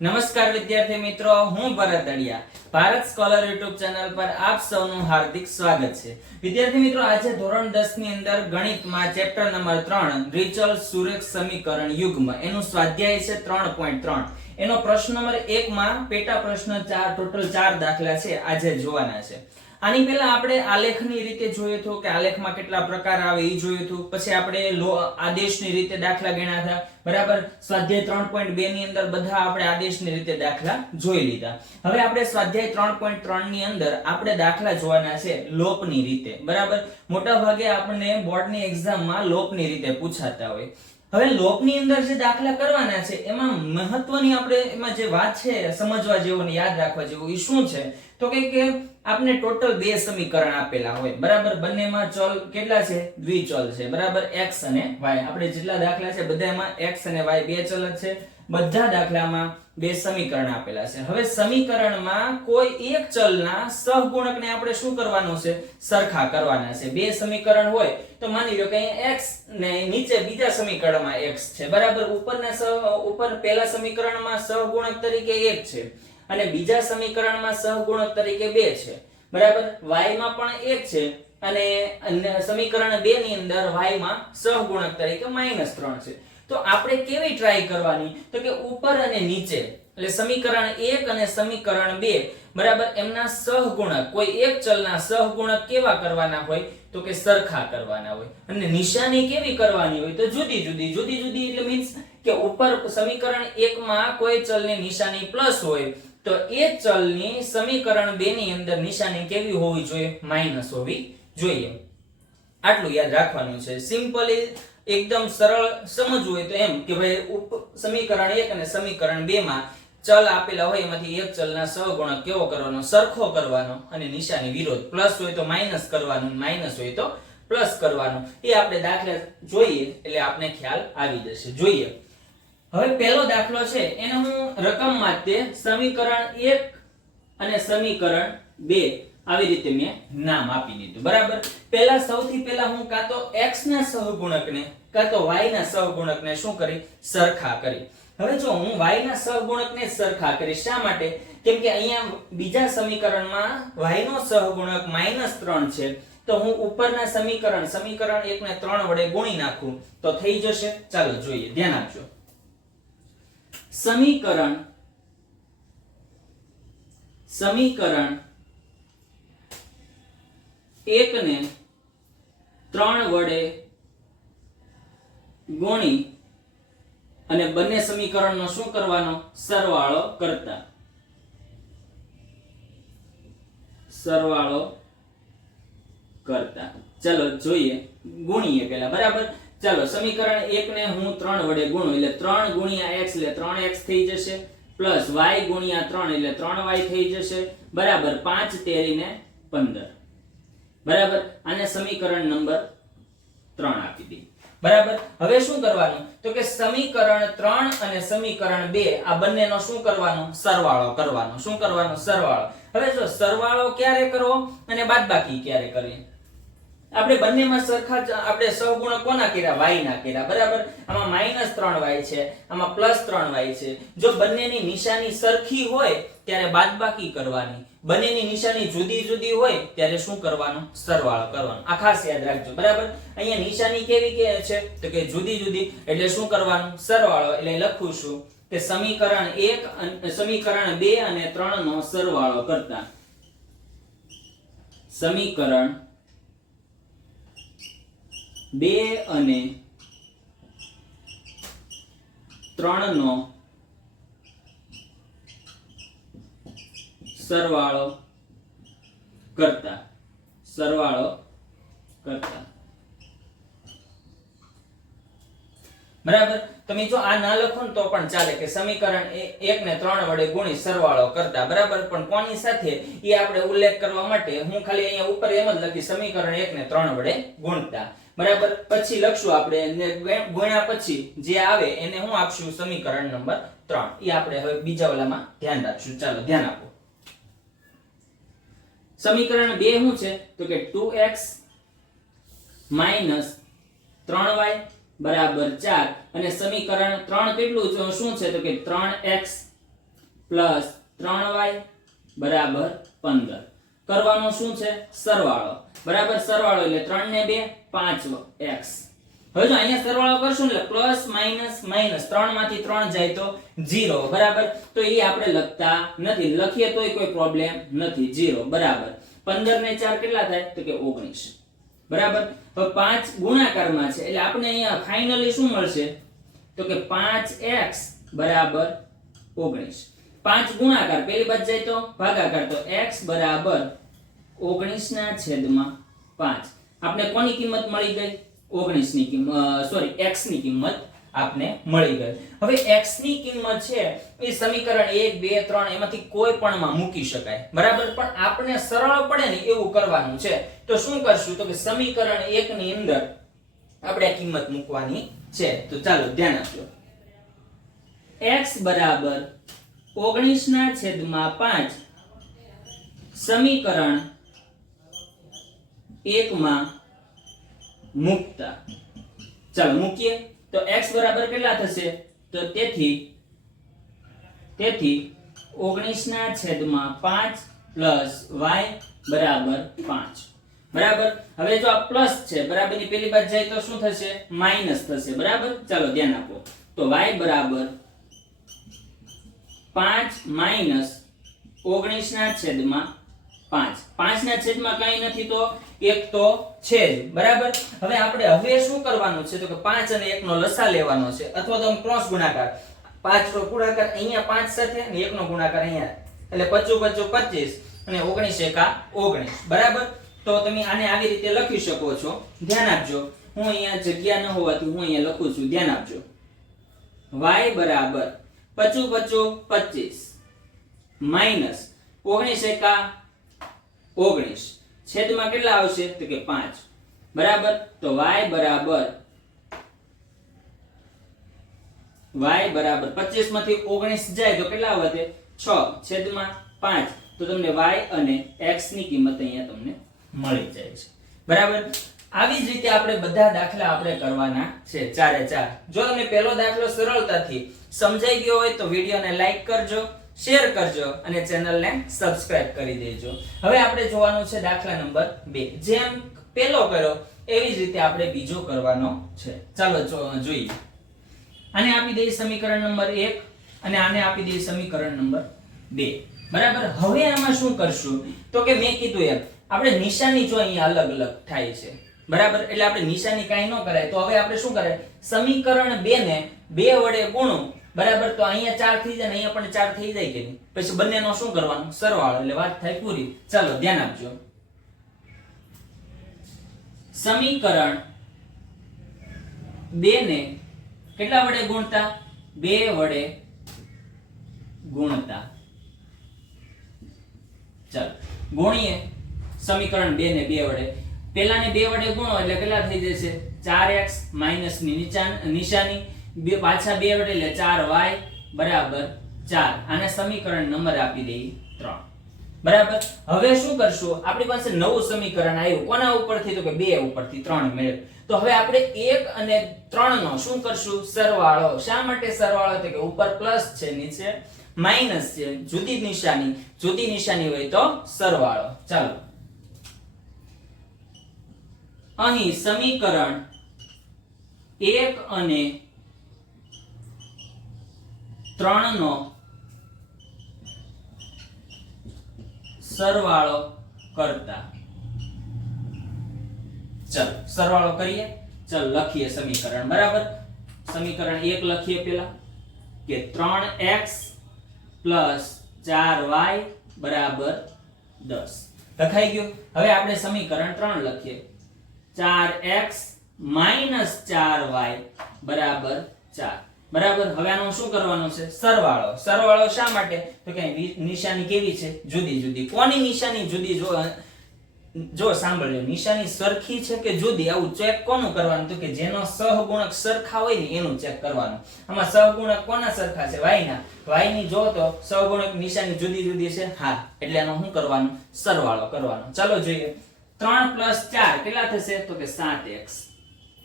નમસ્કાર વિદ્યાર્થી મિત્રો, હું ભરત અડિયા. ભારત સ્કોલર યુટ્યુબ ચેનલ પર આપ સૌનું હાર્દિક સ્વાગત છે. વિદ્યાર્થી મિત્રો, આજે ધોરણ 10 ની અંદર ગણિતમાં ચેપ્ટર નંબર 3 દ્વિચલ સુરેખ સમીકરણ યુગ્મ એનું સ્વાધ્યાય છે 3.3. એનો પ્રશ્ન નંબર 1 માં પેટા પ્રશ્ન 4 ટોટલ 4 દાખલા છે આજે જોવાના છે. આની પહેલા આપણે આલેખની રીતે જોયું હતું કે આલેખમાં કેટલા પ્રકાર આવે એ જોયું હતું. પછી આપણે આદેશની રીતે દાખલા ગણ્યા હતા, બરાબર. સ્વાધ્યાય 3.2 ની અંદર બધા આપણે આદેશની રીતે દાખલા જોઈ લીધા. હવે આપણે સ્વાધ્યાય 3.3 ની અંદર આપણે દાખલા જોવાના છે લોપની રીતે, બરાબર. મોટા ભાગે આપણને બોર્ડની એક્ઝામમાં લોપની રીતે પૂછાતા હોય. હવે લોપની અંદર જે દાખલા કરવાના છે એમાં મહત્વની આપણે એમાં જે વાત છે સમજવા જેવો ને યાદ રાખવા જેવું એ શું છે તો કે આપણે ટોટલ બે સમીકરણ આપેલા હોય, બરાબર. બંનેમાં ચલ કેટલા છે? દ્વિચલ છે, બરાબર. x અને y. આપણે જેટલા દાખલા છે બધામાં x અને y બે ચલ જ છે. બધા દાખલામાં બે સમીકરણ આપેલા છે. હવે સમીકરણમાં કોઈ એક ચલના સહગુણકને આપણે શું કરવાનું છે? સરખા કરવાના છે. બે સમીકરણ હોય તો માની લો કે અહીંયા x ને નીચે બીજા સમીકરણમાં x છે, બરાબર. ઉપર પહેલા સમીકરણમાં સહગુણક તરીકે 1 છે અને બીજા સમીકરણમાં સહગુણક તરીકે 2 છે, બરાબર. y માં પણ 1 છે અને સમીકરણ 2 ની અંદર y માં સહગુણક તરીકે -3 છે. તો આપણે કેવી ટ્રાય કરવાની તો કે ઉપર અને નીચે, એટલે સમીકરણ 1 અને સમીકરણ 2, બરાબર, એમના સહગુણક કોઈ એક ચલના સહગુણક કેવા કરવાના હોય તો કે સરખા કરવાના હોય. અને નિશાની કેવી કરવાની હોય તો જુદી જુદી. એટલે મીન્સ કે ઉપર સમીકરણ 1 માં કોઈ ચલની નિશાની પ્લસ હોય તો એ ચલની સમીકરણ 2 ની અંદર નિશાની કેવી હોવી જોઈએ? માઈનસ હોવી જોઈએ. આટલું યાદ રાખવાનું છે. સિમ્પલી એકદમ સરળ સમજવું હોય તો એમ કે ભાઈ સમીકરણ 1 અને સમીકરણ 2 માં ચલ આપેલા હોય એમાંથી એક ચલના સહગુણક કેવો કરવાનો? સરખો કરવાનો. અને નિશાની વિરોધ, પ્લસ હોય તો માઈનસ કરવાનું, માઈનસ હોય તો પ્લસ કરવાનું. એ આપણે દાખલા જોઈએ એટલે આપણે ખ્યાલ આવી જશે. જોઈએ હવે પહેલો દાખલો છે એને હું રકમમાં તે સમીકરણ 1 અને સમીકરણ 2 આવી રીતે મેં નામ આપી દીધું, બરાબર. સૌથી પહેલા હું કાં તો x ના સહગુણકને કાં તો y ના સહગુણકને શું કરી? સરખા કરી. હવે જો હું y ના સહગુણકને સરખા કરીશ, શા માટે? કેમ કે અહીંયા બીજા સમીકરણમાં y નો સહગુણક -3 છે, તો હું ઉપરના સમીકરણ 1 ને 3 વડે ગુણી નાખું તો થઈ જશે. ચાલો જોઈએ, ધ્યાન આપજો. સમીકરણ 1 ને 3 વડે ગુણી અને બંને સમીકરણનો શું કરવાનો? સરવાળો કરતા. ચલો જોઈએ, ગુણીએ પહેલા, બરાબર. ચાલો સમીકરણ 1 ને હું 3 વડે ગુણું એટલે 3 ગુણ્યા x એટલે 3x થઈ જશે, પ્લસ y ગુણ્યા 3 એટલે 3y થઈ જશે, બરાબર. 5 તેરીને 15, બરાબર. આને સમીકરણ નંબર 3 આપી દી, બરાબર. હવે શું કરવાનું તો કે સમીકરણ 3 અને સમીકરણ 2 આ બંનેનો શું કરવાનો? સરવાળો કરવાનો. શું કરવાનો? સરવાળો. હવે જો સરવાળો ક્યારે કરવો અને બાદબાકી ક્યારે કરવી? આપણે બંનેમાં સરખા આપણે સહગુણક કોના કર્યા? y ના કર્યા, બરાબર. આમાં -3y છે, આમાં +3y છે. જો બંનેની નિશાની સરખી હોય ત્યારે બાદબાકી કરવાની, બંનેની નિશાની જુદી હોય ત્યારે શું કરવાનું? સરવાળો કરવાનો. આ ખાસ યાદ રાખજો, બરાબર. અહીંયા નિશાની કેવી છે તો કે જુદી એટલે શું કરવાનું? સરવાળો. એટલે લખું છું કે સમીકરણ 1 સમીકરણ 2 અને 3 નો સરવાળો કરતા સમીકરણ 2 અને 3 નો સરવાળો કરતા. બરાબર. તમે જો આ ના લખો ને તો પણ ચાલે કે સમીકરણ 1 ને 3 વડે ગુણી સરવાળો કરતા, બરાબર. પણ કોની સાથે એ આપણે ઉલ્લેખ કરવા માટે હું ખાલી અહીંયા ઉપર એમ જ લખી સમીકરણ 1 ને 3 વડે ગુણતા, બરાબર. પછી લખશું આપણે ગુણ્યા પછી જે આવે એને હું આપશું સમીકરણ નંબર 3. એ આપણે હવે બીજા ઓલામાં ધ્યાન રાખશું. ચાલો ધ્યાન આપો. સમીકરણ 2 શું છે તો કે 2x - 3y બરાબર 4 અને સમીકરણ 3 કેટલું શું છે તો કે 3x પ્લસ 3y બરાબર 15. કરવાનો શું છે? સરવાળો. બરાબર, સરવાળો એટલે 3 ને 2 5x. હવે જો અહીંયા સરવાળો કરશું એટલે પ્લસ માઈનસ માઈનસ 3 માંથી 3 જાય તો 0. બરાબર, તો એ આપણે લખતા નથી, લખીએ તોય કોઈ પ્રોબ્લેમ નથી. 0 બરાબર 15 ને 4 કેટલા થાય? તો કે 19. બરાબર, હવે 5 ગુણાકારમાં છે એટલે આપણે અહીંયા ફાઇનલી શું મળશે? તો કે 5x બરાબર 19. 5 ગુણાકાર પેલી બાજુ જાય તો ભાગાકાર, તો x બરાબર 19 ના છેદમાં 5. આપણે કોની કિંમત મળી ગઈ? 19 ની કિંમત, સોરી x ની કિંમત આપને મળી ગઈ. હવે x ની કિંમત છે એ સમીકરણ 1 2 3 એમાંથી કોઈ પણ માં મૂકી શકાય. બરાબર, પણ આપણે સરળ પડે ને એવું કરવાનું છે. તો શું કરશું? તો કે સમીકરણ 1 ની અંદર આપણે આ કિંમત મૂકવાની છે. તો ચાલો ધ્યાન આપજો. x બરાબર 19 ના છેદમાં 5 સમીકરણ 1 માં મૂકતા. ચાલો મૂકીએ તો x બરાબર કેટલા થશે? તો તેથી 19 ના છેદમાં 5 પ્લસ y બરાબર 5. બરાબર, હવે જો આ પ્લસ છે બરાબર ની પેલી બાજુ જાય તો શું થશે? માઈનસ થશે. બરાબર, ચાલો ધ્યાન આપો. તો y બરાબર 5 માઈનસ 19 ના છેદમાં 5. 5 ના છેદમાં કઈ નથી તો 1 તો છે જ. બરાબર, હવે શું કરવાનું છે? તો કે 5 અને 1 નો લસા લેવાનો છે, અથવા તો ક્રોસ ગુણાકાર. 5 નો ગુણાકાર અહીંયા 5 સાથે અને 1 નો ગુણાકાર અહીંયા, એટલે 25 25 અને 19 એકા 19. બરાબર, તો તમે આને આવી રીતે લખી શકો છો. ધ્યાન આપજો, હું અહીંયા જગ્યા ન હોવાથી હું અહીંયા લખું છું. ધ્યાન આપજો. y બરાબર 25 25 માઈનસ 19 એકા 19 છેદમાં કેટલા આવશે? તો કે 5. બરાબર, તો y બરાબર 25 માંથી 19 જાય તો કેટલા વધે? 6 છેદમાં 5. તો તમને y અને x ની કિંમત અહીંયા તમને મળી જાય છે. બરાબર, આવી જ રીતે આપણે બધા દાખલા આપણે કરવાના છે, ચારે ચાર. જો તમને પહેલો દાખલો સરળતાથી સમજાઈ ગયો હોય તો વિડીયોને લાઈક કરજો, શેર કરજો અને ચેનલને સબસ્ક્રાઇબ કરી દેજો. હવે આપણે જોવાનું છે દાખલા નંબર 2. જેમ પહેલો કર્યો એવી જ રીતે આપણે બીજો કરવાનો છે. ચાલો જોઈએ. આને આપી દઈએ સમીકરણ નંબર 1 અને આને આપી દઈએ સમીકરણ નંબર 2. બરાબર, હવે આમાં શું કરશું? તો કે મેં કીધું એમ આપણે નિશાની જો અહીંયા અલગ અલગ થાય છે. બરાબર, એટલે આપણે નિશાની કાઈ ન કરાય. તો હવે આપણે શું કરાય? સમીકરણ 2 ને 2 વડે ગુણો. બરાબર, તો અહીંયા 4 થઈ જાય ને અહીંયા પણ 4 થઈ જાય કે નહીં? પછી બંનેનો શું કરવાનું? સરવાળો, એટલે વાત થાય પૂરી. ચાલો ધ્યાન આપજો. સમીકરણ 2 ને કેટલા વડે ગુણતા? 2 વડે ગુણતા. ચાલો ગુણીએ સમીકરણ 2 ને 2 વડે. પહેલાને 2 વડે ગુણો એટલે કેટલા થઈ જશે? 4x માઈનસ ની નિશાની, પાછા 2 વડે એટલે 4y બરાબર 4. આને સમીકરણ નંબર આપી દઈએ 3. બરાબર, હવે શું કરશું? આપણી પાસે નવું સમીકરણ આવ્યું. કોના ઉપરથી? તો કે 2 ઉપરથી 3 મેળવ. તો હવે આપણે 1 અને 3 નો શું કરશું? સરવાળો. શા માટે સરવાળો? તો કે ઉપર પ્લસ છે, નીચે માઈનસ છે, જુદી નિશાની હોય તો સરવાળો. ચાલો અહીં સમીકરણ 1 અને 3 નો સરવાળો કરતા. ચાલો સરવાળો કરીએ. ચાલો લખીએ સમીકરણ. બરાબર, સમીકરણ 1 લખીએ પેલા કે 3x પ્લસ 4y બરાબર 10. લખાઈ ગયું. હવે આપણે સમીકરણ 3 લખીએ. 4x માઈનસ 4y બરાબર 4. બરાબર, હવે આનું શું કરવાનું છે? સરવાળો. સરવાળો શા માટે? તો કે નિશાની કેવી છે? જુદી જુદી. કોની નિશાની જુદી? જો સાંભળજો, નિશાની સરખી છે કે જુદી, આવું ચેક કોનું કરવાનું? તો કે જેનો સહગુણક સરખા હોય ને એનું ચેક કરવાનું. આમાં સહગુણક કોના સરખા છે? y ના. y ની જો તો સહગુણક નિશાની જુદી જુદી છે. હા, એટલે આનો શું કરવાનું? સરવાળો કરવાનો. ચાલો જોઈએ. 3 + 4 કેટલા થશે? તો કે 7x.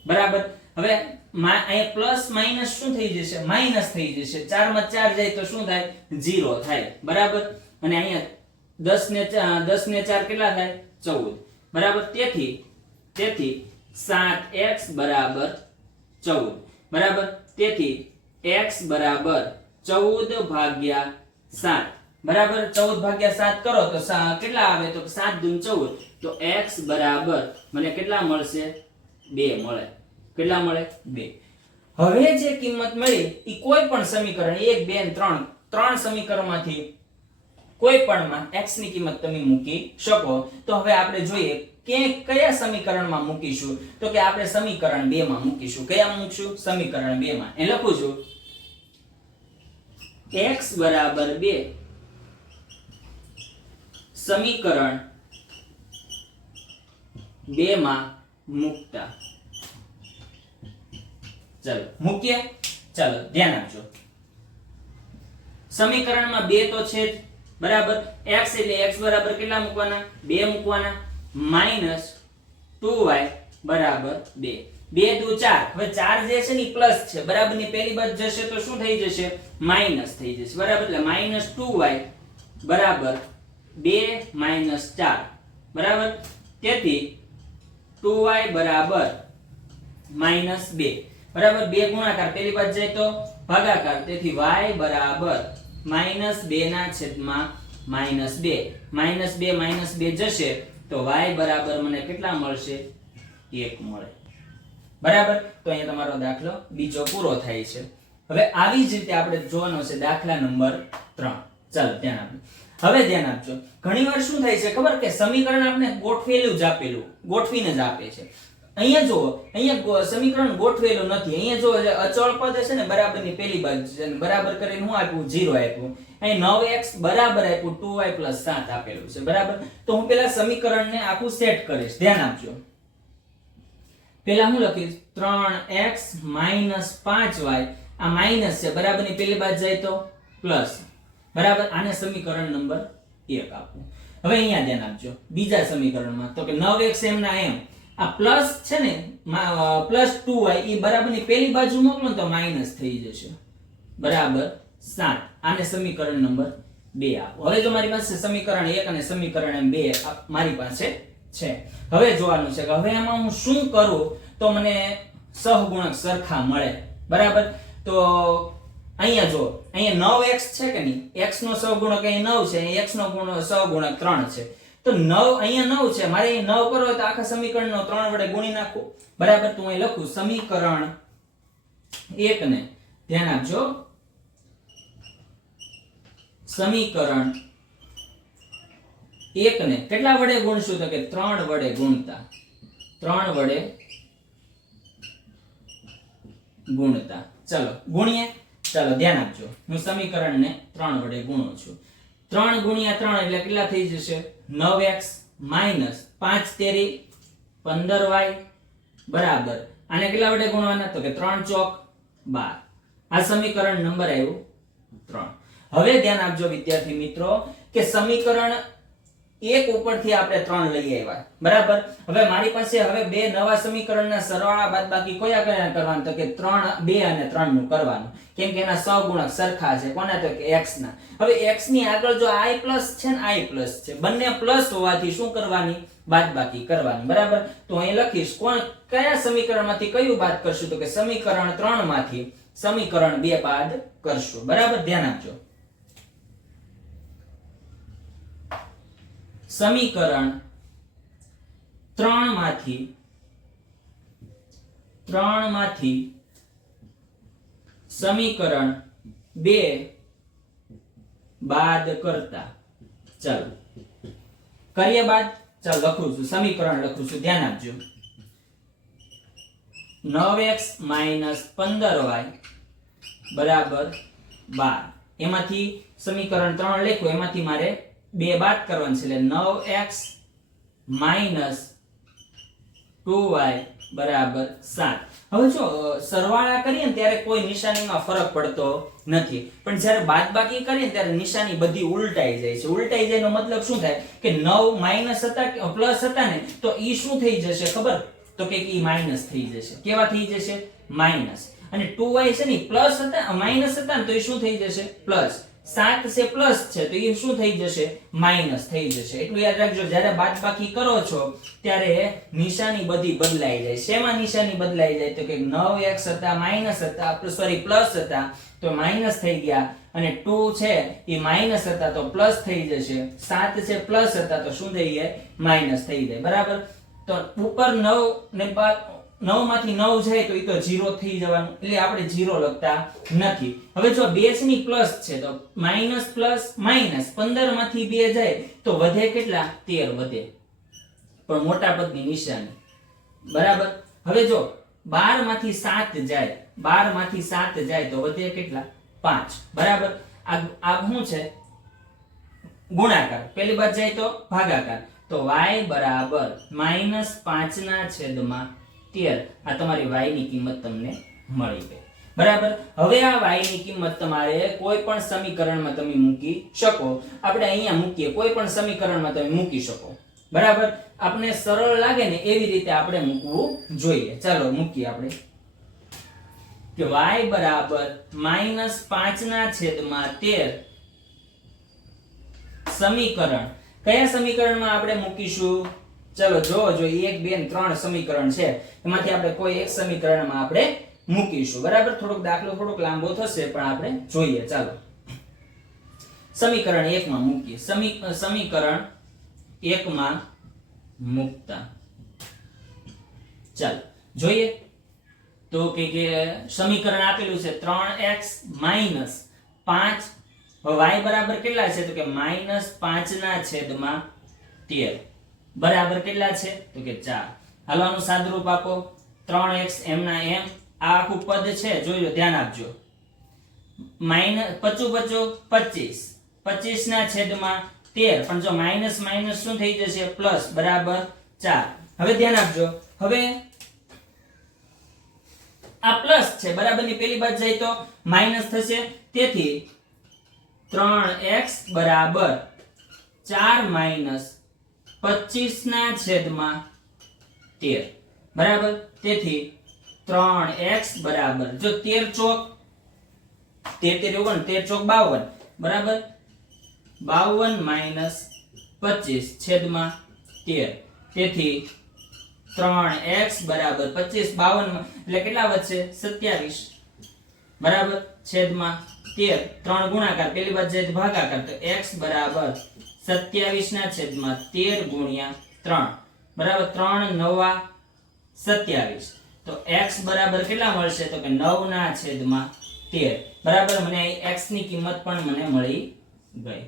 બરાબર, હવે અહીંયા પ્લસ માઈનસ શું થઈ જશે? માઈનસ થઈ જશે. 4 માં 4 જાય તો શું થાય? 0 થાય. બરાબર. અને અહીંયા 10 ને 4 કેટલા થાય? 14. બરાબર. તેથી 7x બરાબર 14. બરાબર. તેથી x બરાબર 14 ભાગ્યા 7. બરાબર. 14 ભાગ્યા 7 કરો તો કેટલા આવે? તો 7 દૂ 14. તો x બરાબર મને કેટલા મળશે? 2 મળે. કેટલા મળે? 2. હવે જે કિંમત મળી એ કોઈ પણ સમીકરણ 1 2 અને 3 ત્રણ સમીકરણમાંથી કોઈ પણમાં x ની કિંમત તમે મૂકી શકો. તો હવે આપણે જોઈએ કે કયા સમીકરણમાં મૂકીશું. તો કે આપણે સમીકરણ 2 માં મૂકીશું. કયા મૂકશું? સમીકરણ 2 માં. એ લખું છું x બરાબર 2 સમીકરણ 2 માં મૂકતા. ચલો મૂકીએ. ચલો ધ્યાન આપજો. સમીકરણમાં 2 તો છે જ. બરાબર. x એટલે x બરાબર કેટલા મૂકવાના? 2 મૂકવાના. માઈનસ 2y બરાબર 2. 2 દુ 4. હવે 4 જે છે ને પ્લસ છે. બરાબર. ની પહેલી બાજુ જશે તો શું થઈ જશે? માઈનસ થઈ જશે. બરાબર. એટલે માઈનસ 2y બરાબર 2 માઈનસ 4. બરાબર. તેથી 2y બરાબર માઈનસ 2. બરાબર. 2 ગુણાકાર પહેલી બાજુ જાય તો ભાગાકાર. તેથી y બરાબર માઈનસ 2 ના છેદમાં માઈનસ 2. માઈનસ 2 જશે તો y બરાબર મને કેટલા મળશે? 1 મળે. બરાબર. તો અહીંયા તમારો દાખલો બીજો પૂરો થાય છે. હવે આવી જ રીતે આપણે જોવાનો છે દાખલા નંબર 3. ચાલો ધ્યાન આપજો. હવે ધ્યાન આપજો. ઘણીવાર શું થાય છે ખબર? કે સમીકરણ આપણે ગોઠવેલું જ આપેલું, ગોઠવીને જ આપે છે. અહીંયા જુઓ, અહીંયા સમીકરણ ગોઠવેલું નથી. અહીંયા જો અચળ પદ છે ને બરાબરની પહેલી બાજુ છે. બરાબર કરીને હું આપ્યું? 0 આપ્યું. અહીં 9x બરાબર આપ્યું 2y 7 આપેલું છે. બરાબર. તો હું પેલા સમીકરણને આખું સેટ કરીશ. ધ્યાન આપજો. પેલા હું લખીશ 3x 5y. આ માઈનસ છે. બરાબર. ની પહેલી બાજુ જાય તો પ્લસ. બરાબર. આને સમીકરણ નંબર 1 આપું. હવે અહીંયા ધ્યાન આપજો. બીજા સમીકરણમાં તો કે 9x એમના એમ આ પ્લસ છે ને પ્લસ 2y એ બરાબર ની પહેલી બાજુ મોકલો તો માઈનસ થઈ જશે. બરાબર 7. આને સમીકરણ નંબર 2 આપો. હવે જો મારી પાસે સમીકરણ 1 અને સમીકરણ 2 મારી પાસે છે. હવે જોવાનું છે કે હવે એમાં હું શું કરું તો મને સહગુણક સરખા મળે. બરાબર. તો અહીંયા જો અહીંયા 9x છે કે નહીં? x નો સહગુણક અહીં 9 છે. અહીં x નો સહગુણક 3 છે. તો 9 અહીંયા 9 છે. મારે અહીં 9 કરવો હોય તો આખા સમીકરણનો 3 વડે ગુણી નાખો. બરાબર. તો હું અહીં લખું સમીકરણ 1 ને ધ્યાન આપજો. સમીકરણ 1 ને કેટલા વડે ગુણશું? તો કે 3 વડે ગુણતા. 3 વડે ગુણતા. ચલો ગુણીએ. ચાલો ધ્યાન આપજો. હું સમીકરણને 3 વડે ગુણું છું. 3 ગુણ્યા 3 એટલે કેટલા થઈ જશે? 9x માઈનસ 5 તેરી 15y બરાબર. આને કેટલા વડે ગુણવાના? તો કે 3 ચોક 12. આ સમીકરણ નંબર આવ્યું 3. હવે ધ્યાન આપજો વિદ્યાર્થી મિત્રો કે સમીકરણ 1 ઉપરથી આપણે 3 લઈ આવ્યા. બરાબર. હવે મારી પાસે હવે બે નવા સમીકરણના સરવાળા બાદબાકી કયા કયા કરવાના? તો કે 3 2 અને 3 નું કરવાનું. કેમ કે એના સહગુણક સરખા છે. કોના? તો કે x ના. હવે x ની આગળ જો i પ્લસ છે ને i પ્લસ છે. બંને પ્લસ હોવાથી શું કરવાની? બાદબાકી કરવાની. બરાબર. તો અહીં લખીશ કયા સમીકરણમાંથી કયું બાદ કરશું? તો કે સમીકરણ 3 માંથી સમીકરણ 2 બાદ કરશું. બરાબર. ધ્યાન આપજો. સમીકરણ 3 માંથી સમીકરણ 2 બાદ કરતા. ચાલો કરીએ બાદ. ચાલો લખું છું. સમીકરણ લખું છું. ધ્યાન આપજો. 9x 15y બરાબર 12. એમાંથી સમીકરણ 3 લખ્યું. એમાંથી મારે 2 બાદ કરવાનું છે. એટલે 9x માઈનસ 2y બરાબર 7. હવે જો સરવાળા કરીએ ને ત્યારે કોઈ નિશાનીમાં ફરક પડતો નથી. પણ જ્યારે બાદબાકી કરીએ ને ત્યારે નિશાની બધી ઉલટાઈ જાય છે. ઉલટાઈ જાય નો મતલબ શું થાય? કે 9 માઈનસ હતા કે પ્લસ હતા ને તો ઈ શું થઈ જશે ખબર? તો કે ઈ માઈનસ થઈ જશે. કેવા થઈ જશે? માઈનસ. અને 2y છે ને પ્લસ હતા માઈનસ હતા ને તો એ શું થઈ જશે? પ્લસ. 7 છે પ્લસ છે તો એ શું થઈ જશે? માઈનસ થઈ જશે. એટલું યાદ રાખજો, જ્યારે બાદબાકી કરો છો ત્યારે નિશાની બધી બદલાઈ જાય. શેમાં નિશાની બદલાઈ જાય? તો કે 9x હતા માઈનસ હતા, સોરી પ્લસ હતા તો માઈનસ થઈ ગયા, અને 2 છે એ માઈનસ હતા તો પ્લસ થઈ જશે, 7 છે પ્લસ હતા તો શું થઈ જાય? માઈનસ થઈ જાય. બરાબર. તો ઉપર 9 ને 9 માંથી 9 જાય તો એ તો 0 થઈ જવાનું, એટલે આપણે 0 લખતા નથી. હવે જો 2 છે ની પ્લસ છે તો માઈનસ પ્લસ માઈનસ, 15 માંથી 2 જાય તો વધે કેટલા? 13 વધે, પણ મોટા પદની નિશાની. બરાબર. હવે જો 12 માંથી 7 જાય, 12 માંથી 7 જાય તો વધે કેટલા? 5. બરાબર. આ શું છે? ગુણાકાર. પેલી બાજુ જાય તો ભાગાકાર. તો y બરાબર -5 ના છેદમાં 13. આ તમારી y ની કિંમત તમને મળી ગઈ. બરાબર. હવે આ y ની કિંમત તમારે કોઈ પણ સમીકરણમાં તમે મૂકી શકો. આપણે અહીંયા મૂકીએ, કોઈ પણ સમીકરણમાં તમે મૂકી શકો. બરાબર. આપણે સરળ લાગે ને એવી રીતે આપણે મૂકવું જોઈએ. ચાલો મૂકીએ આપણે કે y બરાબર -5 ના છેદમાં 13 સમીકરણ. કયા સમીકરણમાં આપણે મૂકીશું? ચલો જોવો જો 1 2 અને 3 સમીકરણ છે, એમાંથી આપણે કોઈ એક સમીકરણમાં આપણે મૂકીશું. બરાબર. થોડોક દાખલો થોડોક લાંબો થશે પણ આપણે જોઈએ. ચાલો સમીકરણ 1 માં મૂકીએ. સમીકરણ 1 માં મૂકતા ચાલો જોઈએ તો કે સમીકરણ આપેલું છે 3x - 5. y બરાબર કેટલા છે? તો કે -5 ના છેદમાં 13. બરાબર કેટલા છે? તો કે 4. હાલો આનું સાદુરૂપ આપો. 3x m ના m, આ આખું પદ છે જોઈ લો, ધ્યાન આપજો. -25 25 ના છેદમાં 13, પણ જો માઈનસ માઈનસ શું થઈ જશે? પ્લસ. બરાબર 4. હવે ધ્યાન આપજો. હવે આ પ્લસ છે, બરાબર ની પેલી બાજુ જાય તો માઈનસ થશે, તેથી 3x બરાબર 4 - 25 ના છેદમાં 13. બરાબર. તેથી 3x બરાબર જો 13 ચોક 13 ચોક 52. બરાબર. 52 - 25 છેદમાં 13. તેથી 3x બરાબર 25 52 એટલે કેટલા વધશે? 27. બરાબર. છેદમાં 13. 3 ગુણાકાર, પેલી બાજુ જાય તો ભાગાકાર, તો x બરાબર 27 ના છેદમાં 13 ગુણ્યા 3. બરાબર. 3 9 27. તો x બરાબર કેટલા મળશે? તો કે 9 ના છેદમાં 13. બરાબર. મને અહીં x ની કિંમત પણ મને મળી ગઈ.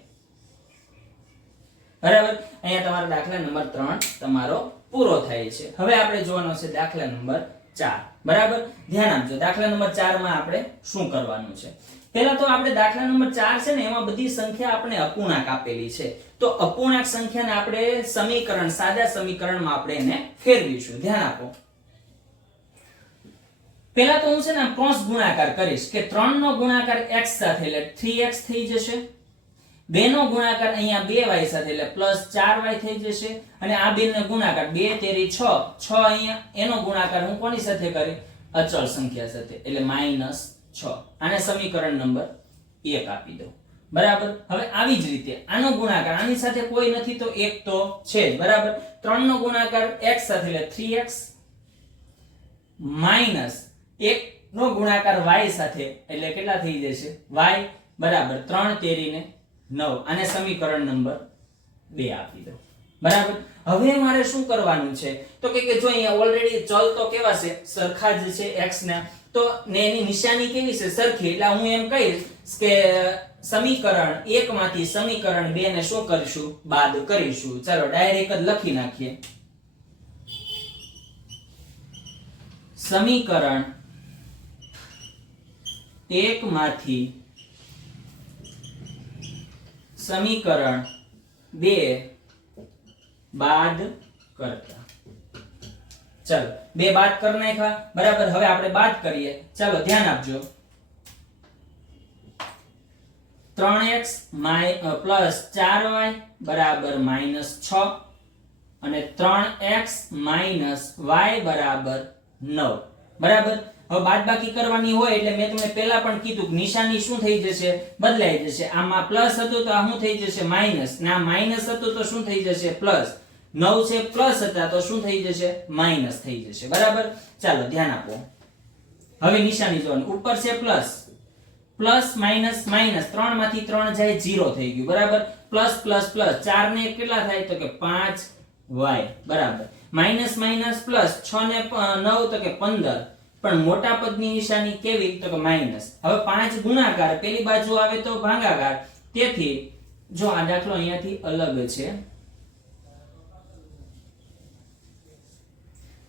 બરાબર. અહીંયા તમારો દાખલા નંબર 3 તમારો પૂરો થાય છે. હવે આપણે જોવાનો છે દાખલા નંબર 4. બરાબર. ધ્યાન આપજો. દાખલા નંબર 4 માં આપણે શું કરવાનું છે? પહેલા તો આપણે દાખલા નંબર 4 છે ને એમાં બધી સંખ્યા આપણે અપૂર્ણાંક આપેલી છે. તો અપૂર્ણાંક સંખ્યાને આપણે સમીકરણ, સાદા સમીકરણમાં આપણે એને ફેરવીશું. ધ્યાન આપો. પહેલા તો હું છે ને ક્રોસ ગુણાકાર કરીશ કે 3 નો ગુણાકાર x સાથે એટલે 3x થઈ જશે. 2 નો ગુણાકાર અહીંયા 2y સાથે એટલે +4y થઈ જશે, અને આ બે નો ગુણાકાર 2 તેરી 6, 6 અહીંયા એનો ગુણાકાર હું કોની સાથે કરી? અચળ સંખ્યા સાથે એટલે -6. આને સમીકરણ નંબર 1 આપી દો. બરાબર. હવે આવી જ રીતે આનો ગુણાકાર, આની સાથે કોઈ નથી તો 1 તો છે જ. બરાબર. 3 નો ગુણાકાર x સાથે એટલે 3x -1 નો ગુણાકાર y સાથે એટલે કેટલા થઈ જશે? y. બરાબર. 3 તેરી 9. આને સમીકરણ નંબર 2 આપી દો. બરાબર. હવે મારે શું કરવાનું છે? તો કે જો અહીંયા ઓલરેડી ચલ તો કેવા છે? સરખા જ છે x ના, તો ને એની નિશાની કેવી છે? સરખી. એટલે હું એમ કહીશ કે સમીકરણ 1 માંથી સમીકરણ 2 ને શું કરીશું? બાદ કરીશું. ચાલો ડાયરેક્ટ જ લખી નાખીએ. સમીકરણ 1 માંથી સમીકરણ 2 બાદ કરતા. ચાલો 2 બાદ કરી નાખ્યા. બરાબર. હવે આપણે બાદ કરીએ. ચાલો ધ્યાન આપજો. 3x + 4y બરાબર -6, અને 3x y બરાબર 9. બરાબર. હવે બાદબાકી કરવાની હોય એટલે મેં તમને પહેલા પણ કીધું કે નિશાની શું થઈ જશે, બદલાઈ જશે. આમાં પ્લસ હતું તો આ શું થઈ જશે, માઈનસ. ને આ માઈનસ હતું તો શું થઈ જશે, પ્લસ. 9 છે પ્લસ હતા તો શું થઈ જશે, માઈનસ થઈ જશે. બરાબર. ચાલો ધ્યાન આપો. હવે નિશાની જોવાની. ઉપર છે પ્લસ, પ્લસ માઈનસ માઈનસ, 3 માંથી 3 જાય 0 થઈ ગયું. બરાબર. પ્લસ પ્લસ પ્લસ 4 ને કેટલા થાય તો કે 5y. બરાબર. માઈનસ માઈનસ પ્લસ 6 ને 9 તો કે 15. પણ મોટા પદની નિશાની કેવી તો કે માઈનસ. હવે 5 ગુણાકાર પેલી બાજુ આવે તો ભાગાકાર. તેથી જો આ દાખલો અહીંયાથી અલગ છે.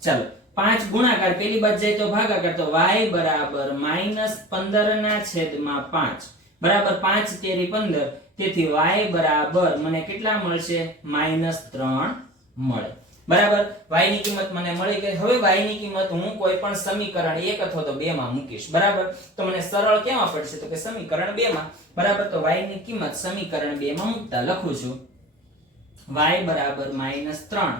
ચાલો 5 ગુણાકાર પેલી બાજુ જાય તો ભાગાકાર, તો y બરાબર -15 ના છેદમાં 5. બરાબર. 5 તેરી 15. તેથી y બરાબર મને કેટલા મળશે, -3 મળે. બરાબર. y ની કિંમત મને મળી ગઈ. હવે y ની કિંમત હું કોઈ પણ સમીકરણ 1 અથવા તો 2 માં મૂકીશ. બરાબર. તો મને સરળ કેમાં પડશે તો કે સમીકરણ 2 માં. બરાબર. તો y ની કિંમત સમીકરણ 2 માં મૂકતા લખું છું y બરાબર -3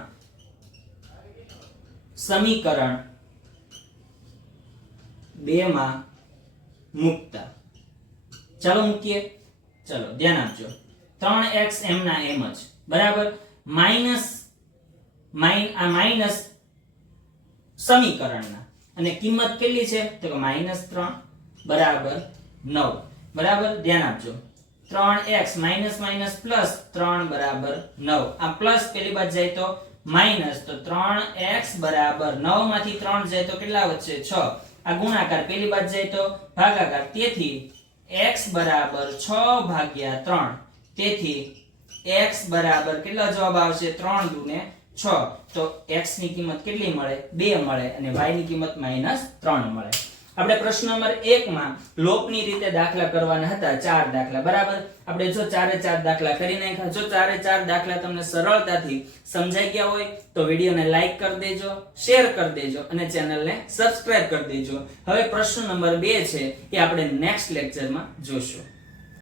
સમીકરણ 2 માં મૂકતા. ચાલો મૂકીએ. ચલો ધ્યાન આપજો. 3x m ના m જ. બરાબર. માઈનસ સમીકરણના અને કિંમત કેટલી છે તો કે -3 બરાબર 9. બરાબર. ધ્યાન આપજો. 3x માઈનસ માઈનસ પ્લસ 3 બરાબર 9. આ પ્લસ પેલી બાજુ જાય તો માઈનસ, તો 3x બરાબર 9 માંથી 3 જાય તો કેટલા વધશે, 6. આ ગુણાકાર પેલી બાજુ જાય તો ભાગાકાર. તેથી x બરાબર 6 ભાગ્યા 3. તેથી x બરાબર કેટલા જવાબ આવશે, 3 દુને 6. તો x ની કિંમત કેટલી મળે, 2 મળે. અને y ની કિંમત -3 મળે. આપણે પ્રશ્ન નંબર 1 માં લોપની રીતે દાખલા કરવાના હતા, 4 દાખલા. બરાબર. આપણે જો 4 દાખલા કરી નાખ્યા. જો 4 દાખલા તમને સરળતાથી સમજાઈ ગયા હોય તો વિડીયોને લાઈક કરી દેજો, શેર કરી દેજો અને ચેનલને સબસ્ક્રાઇબ કરી દેજો. હવે પ્રશ્ન નંબર 2 છે એ આપણે નેક્સ્ટ લેક્ચરમાં જોશું.